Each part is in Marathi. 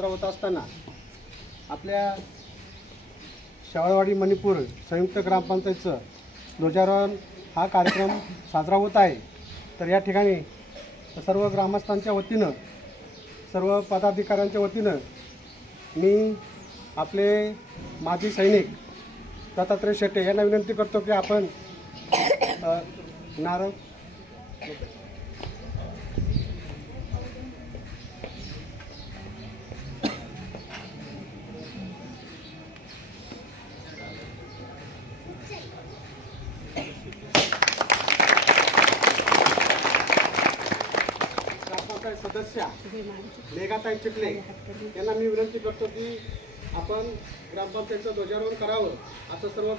साजरा होत असताना आपल्या शेवाळवाडी मणिपूर संयुक्त ग्रामपंचायतचं ध्वजारोहण हा कार्यक्रम साजरा होत आहे। तर या ठिकाणी सर्व ग्रामस्थांच्या वतीनं, सर्व पदाधिकाऱ्यांच्या वतीनं मी आपले माजी सैनिक दत्तात्रय शेटे यांना विनंती करतो की आपण नारळ सदस्य मेघाताई चिखले यांना मी विनंती करतो की आपण ग्रामपंचायतचं ध्वजारोहण करावं असं सर्व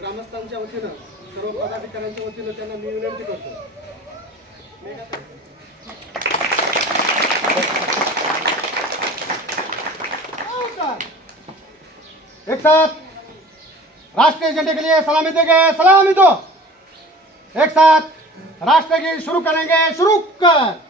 ग्रामस्थांच्या वतीनं, सर्व पदाधिकाऱ्यांच्या वतीनं त्यांना मी विनंती करतो। एक साथ राष्ट्रीय झंडे के लिए सलामी देंगे, सलामी दो। एक साथ राष्ट्रगीत शुरू करेंगे, शुरू कर।